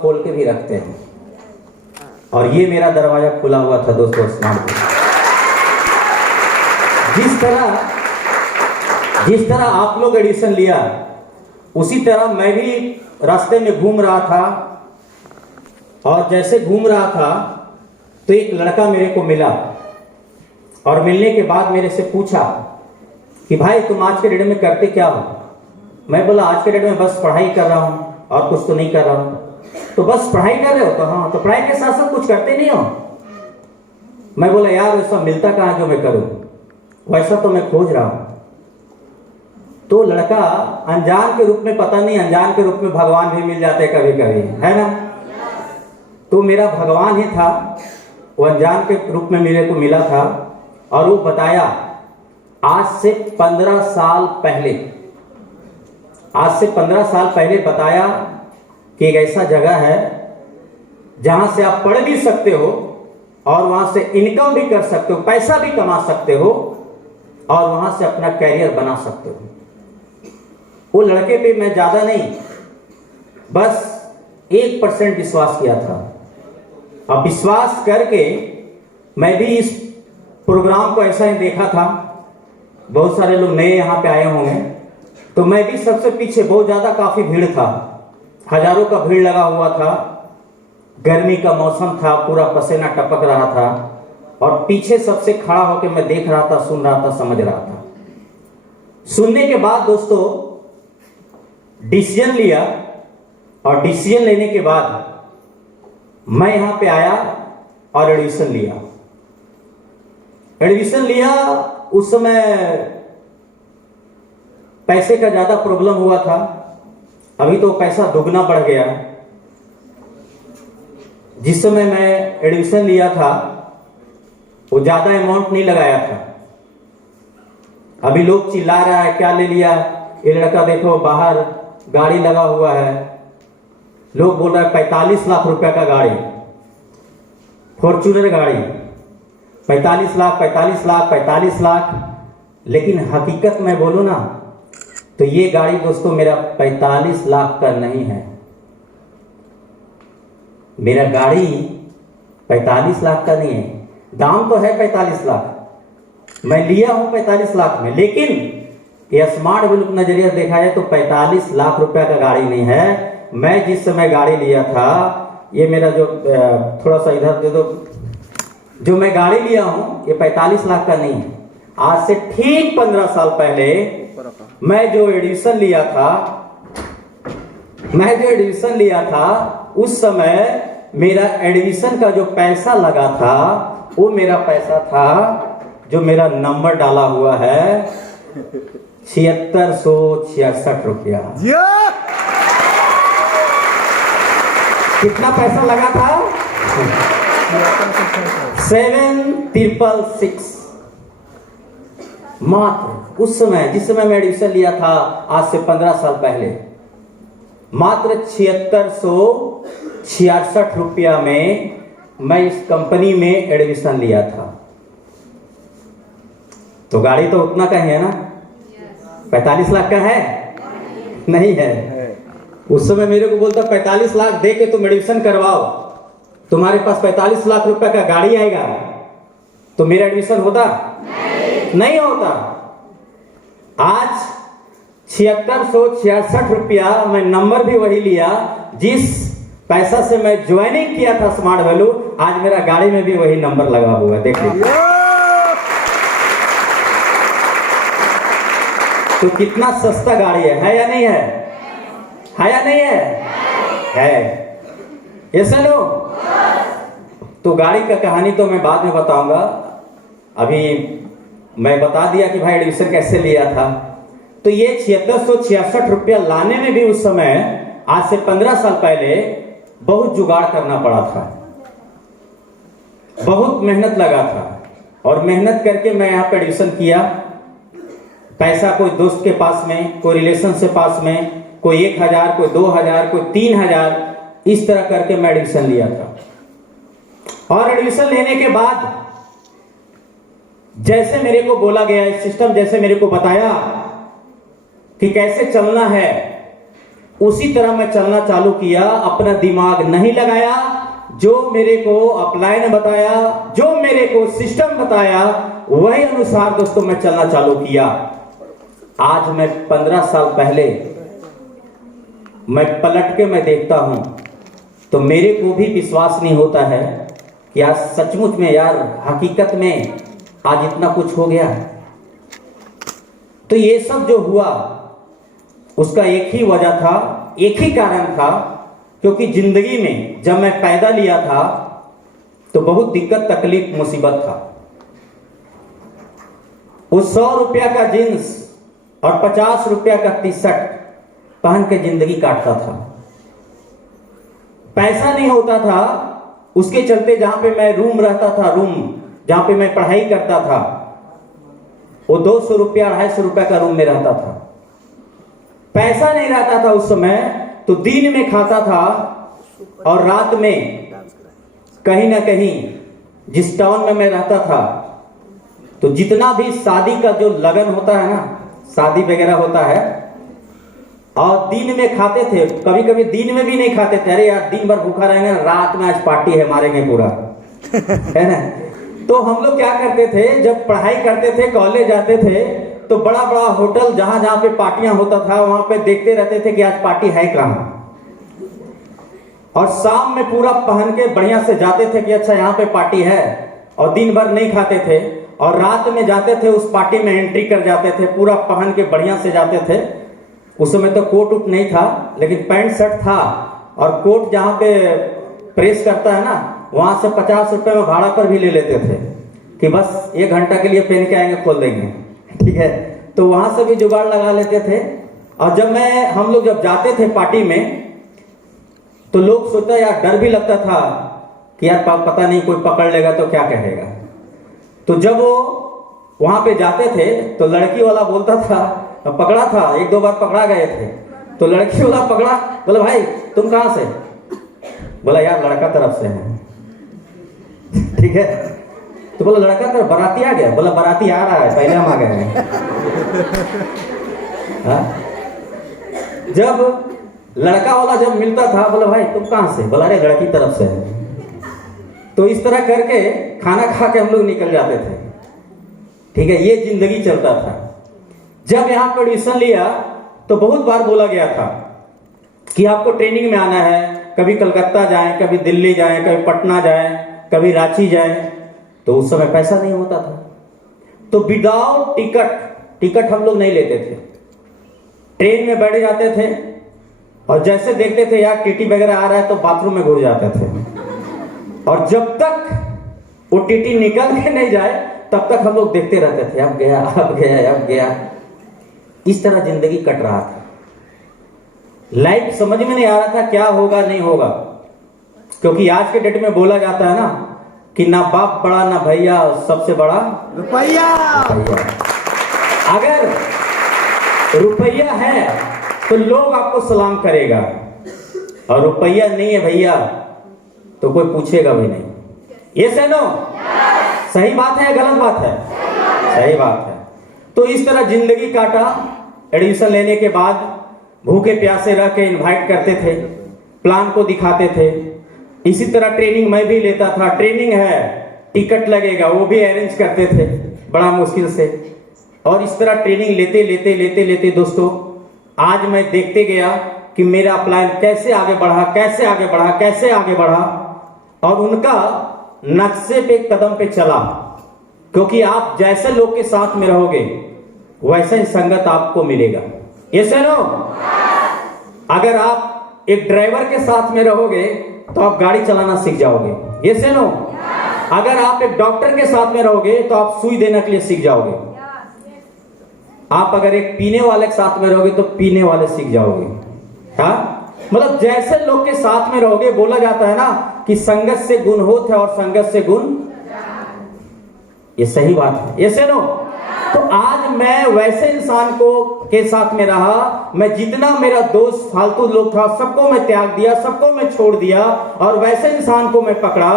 खोल के भी रखते हैं, और ये मेरा दरवाजा खुला हुआ था दोस्तों स्मार्ट बोर्ड। जिस तरह आप लोग एडमिशन लिया, उसी तरह मैं भी रास्ते में घूम रहा था, और जैसे घूम रहा था तो एक लड़का मेरे को मिला, और मिलने के बाद मेरे से पूछा कि भाई तुम आज के डेट में करते क्या हो? मैं बोला आज के डेट में बस पढ़ाई कर रहा हूँ और कुछ तो नहीं कर रहा हूँ। तो बस पढ़ाई कर रहे हो? तो हाँ। तो पढ़ाई के साथ साथ कुछ करते नहीं हो? मैं बोला यार वैसा मिलता कहाँ जो मैं करूँ, वैसा तो मैं खोज रहा हूँ। तो लड़का अनजान के रूप में, पता नहीं अनजान के रूप में भगवान भी मिल जाते कभी कभी, है ना? तो मेरा भगवान ही था, वो अनजान के रूप में मेरे को मिला था, और वो बताया आज से 15 साल पहले बताया कि एक ऐसा जगह है जहां से आप पढ़ भी सकते हो और वहां से इनकम भी कर सकते हो, पैसा भी कमा सकते हो, और वहां से अपना कैरियर बना सकते हो। वो लड़के पे मैं ज्यादा नहीं, बस 1% विश्वास किया था। अब विश्वास करके मैं भी इस प्रोग्राम को ऐसा ही देखा था। बहुत सारे लोग नए यहाँ पे आए होंगे, तो मैं भी सबसे पीछे, बहुत ज्यादा काफी भीड़ था, हजारों का भीड़ लगा हुआ था, गर्मी का मौसम था, पूरा पसीना टपक रहा था, और पीछे सबसे खड़ा होकर मैं देख रहा था, सुन रहा था, समझ रहा था। सुनने के बाद दोस्तों डिसीजन लिया, और डिसीजन लेने के बाद मैं यहां पे आया और एडमिशन लिया। उस समय पैसे का ज्यादा प्रॉब्लम हुआ था, अभी तो पैसा दुगना बढ़ गया। जिस समय मैं एडमिशन लिया था वो ज्यादा अमाउंट नहीं लगाया था। अभी लोग चिल्ला रहा है क्या ले लिया ये लड़का, देखो बाहर गाड़ी लगा हुआ है, लोग बोल रहा है 45 लाख रुपए का गाड़ी, फॉर्च्यूनर गाड़ी, 45 लाख। लेकिन हकीकत में बोलूं ना तो ये गाड़ी दोस्तों मेरा 45 लाख का नहीं है। मेरा गाड़ी 45 लाख का नहीं है, दाम तो है 45 लाख, मैं लिया हूं 45 लाख में, लेकिन ये स्मार्ट वैल्यू नजरिया देखा है तो 45 लाख रुपए का गाड़ी नहीं है। मैं जिस समय गाड़ी लिया था, ये मेरा जो थोड़ा सा इधर दे दो, जो मैं गाड़ी लिया हूं ये 45 लाख का नहीं है। आज से ठीक 15 साल पहले मैं जो एडमिशन लिया था उस समय मेरा एडमिशन का जो पैसा लगा था वो मेरा पैसा था जो मेरा नंबर डाला हुआ है 7666 रुपया। कितना पैसा लगा था? 7666 मात्र। उस समय जिस समय मैं एडमिशन लिया था आज से 15 साल पहले, मात्र 7666 रुपया में मैं इस कंपनी में एडमिशन लिया था। तो गाड़ी तो उतना का ही है ना, 45 लाख का है? नहीं है। उस समय मेरे को बोलता 45 लाख दे के तुम एडमिशन करवाओ, तुम्हारे पास 45 लाख रुपए का गाड़ी आएगा तो मेरा एडमिशन होता? नहीं होता। आज 7666 रुपया, मैं नंबर भी वही लिया जिस पैसा से मैं ज्वाइनिंग किया था स्मार्ट वैल्यू, आज मेरा गाड़ी में भी वही नंबर लगा हुआ है। देख लीजिए तो कितना सस्ता गाड़ी है या नहीं है? है या नहीं है? है। ऐसा लो। तो गाड़ी का कहानी तो मैं बाद में बताऊंगा, अभी मैं बता दिया कि भाई एडमिशन कैसे लिया था। तो ये 7666 रुपया लाने में भी उस समय, आज से 15 साल पहले, बहुत जुगाड़ करना पड़ा था, बहुत मेहनत लगा था, और मेहनत करके मैं यहाँ पे एडमिशन किया। पैसा कोई दोस्त के पास में, कोई रिलेशन से पास में, कोई 1000, कोई 2000, कोई 3000, इस तरह करके मैं एडमिशन लिया था। और एडमिशन लेने के बाद जैसे मेरे को बोला गया, सिस्टम जैसे मेरे को बताया कि कैसे चलना है, उसी तरह मैं चलना चालू किया, अपना दिमाग नहीं लगाया। जो मेरे को अपलाइन बताया, जो मेरे को सिस्टम बताया, वही अनुसार दोस्तों मैं चलना चालू किया। आज मैं 15 साल पहले मैं पलट के मैं देखता हूं तो मेरे को भी विश्वास नहीं होता है कि आज सचमुच में यार हकीकत में आज इतना कुछ हो गया। तो ये सब जो हुआ उसका एक ही वजह था, एक ही कारण था, क्योंकि जिंदगी में जब मैं पैदा लिया था तो बहुत दिक्कत तकलीफ मुसीबत था। वो 100 रुपया का जींस और 50 रुपया का टी शर्ट पहन के जिंदगी काटता था। पैसा नहीं होता था, उसके चलते जहां पे मैं रूम रहता था, रूम जहां पे मैं पढ़ाई करता था, वो 200 रुपया 250 रुपया का रूम में रहता था। पैसा नहीं रहता था उस समय, तो दिन में खाता था और रात में कहीं ना कहीं जिस टाउन में मैं रहता था तो जितना भी शादी का जो लगन होता है ना, शादी वगैरह होता है, और दिन में खाते थे, कभी कभी दिन में भी नहीं खाते थे। अरे यार दिन भर भूखा रहेंगे, रात में आज पार्टी है, मारेंगे पूरा है ना। तो हम लोग क्या करते थे, जब पढ़ाई करते थे, कॉलेज जाते थे, तो बड़ा बड़ा होटल जहां जहां पे पार्टियां होता था वहां पे देखते रहते थे कि आज पार्टी है कहां, और शाम में पूरा पहन के बढ़िया से जाते थे कि अच्छा यहाँ पे पार्टी है, और दिन भर नहीं खाते थे, और रात में जाते थे उस पार्टी में एंट्री कर जाते थे, पूरा पहन के बढ़िया से जाते थे। उस समय तो कोट उट नहीं था, लेकिन पैंट शर्ट था, और कोट जहां पे प्रेस करता है ना, वहां से 50 रुपए में भाड़ा पर भी ले लेते थे कि बस 1 घंटा के लिए पहन के आएंगे, खोल देंगे, ठीक है। तो वहां से भी जुगाड़ लगा लेते थे। और जब हम लोग जब जाते थे पार्टी में तो लोग सोचता यार, डर भी लगता था कि यार पता नहीं कोई पकड़ लेगा तो क्या कहेगा। तो जब वो वहां पे जाते थे तो लड़की वाला बोलता था, पकड़ा था, 1-2 बार पकड़ा गए थे, तो लड़की वाला पकड़ा, बोला भाई तुम कहां से? बोला यार लड़का तरफ से है, ठीक है। तो बोला लड़का तरफ, बाराती आ गया? बोला बाराती आ रहा है, पहले हम आ गए हैं। जब लड़का वाला जब मिलता था, बोला भाई तुम कहां से? बोला अरे लड़की तरफ से है। तो इस तरह करके खाना खा के हम लोग निकल जाते थे, ठीक है। ये जिंदगी चलता था। जब यहाँ पर एडमिशन लिया तो बहुत बार बोला गया था कि आपको ट्रेनिंग में आना है, कभी कलकत्ता जाएं, कभी दिल्ली जाएं, कभी पटना जाएं, कभी रांची जाएं। तो उस समय पैसा नहीं होता था, तो विदाउट टिकट हम लोग नहीं लेते थे। ट्रेन में बैठ जाते थे और जैसे देखते थे यार टीटी वगैरह आ रहा है तो बाथरूम में घुस जाते थे, और जब तक वो टीटी निकल के नहीं जाए तब तक हम लोग देखते रहते थे, अब गया अब गया अब गया। इस तरह जिंदगी कट रहा था। लाइफ समझ में नहीं आ रहा था क्या होगा नहीं होगा, क्योंकि आज के डेट में बोला जाता है ना कि ना बाप बड़ा ना भैया, सबसे बड़ा रुपया। अगर रुपया है तो लोग आपको सलाम करेगा, और रुपया नहीं है भैया तो कोई पूछेगा भी नहीं। ये सही सही बात है या गलत बात है? सही बात है। तो इस तरह जिंदगी काटा। एडमिशन लेने के बाद भूखे प्यासे रह के इन्वाइट करते थे, प्लान को दिखाते थे। इसी तरह ट्रेनिंग मैं भी लेता था। ट्रेनिंग है, टिकट लगेगा, वो भी अरेंज करते थे बड़ा मुश्किल से। और इस तरह ट्रेनिंग लेते लेते लेते लेते दोस्तों आज मैं देखते गया कि मेरा प्लान कैसे आगे बढ़ा, कैसे आगे बढ़ा, कैसे आगे बढ़ा, और उनका नक्शे पे कदम पे चला। क्योंकि आप जैसे लोग के साथ में रहोगे वैसा ही संगत आपको मिलेगा। ये सुनो, अगर आप एक ड्राइवर के साथ में रहोगे तो आप गाड़ी चलाना सीख जाओगे। ये सुनो, अगर आप एक डॉक्टर के साथ में रहोगे तो आप सुई देने के लिए सीख जाओगे। आप अगर एक पीने वाले के साथ में रहोगे तो पीने वाले सीख जाओगे। हाँ, मतलब जैसे लोग के साथ में रहोगे, बोला जाता है ना कि संगत से गुण होत है और संगत से गुण, ये सही बात है। ये सुनो, तो आज मैं वैसे इंसान को के साथ में रहा। मैं जितना मेरा दोस्त फालतू लोग था सबको मैं त्याग दिया, सबको मैं छोड़ दिया, और वैसे इंसान को मैं पकड़ा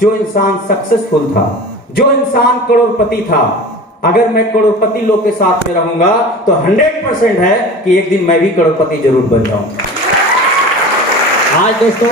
जो इंसान सक्सेसफुल था, जो इंसान करोड़पति था। अगर मैं करोड़पति लोग के साथ में रहूंगा तो 100% है कि एक दिन मैं भी करोड़पति जरूर बन जाऊंगा। आज दोस्तों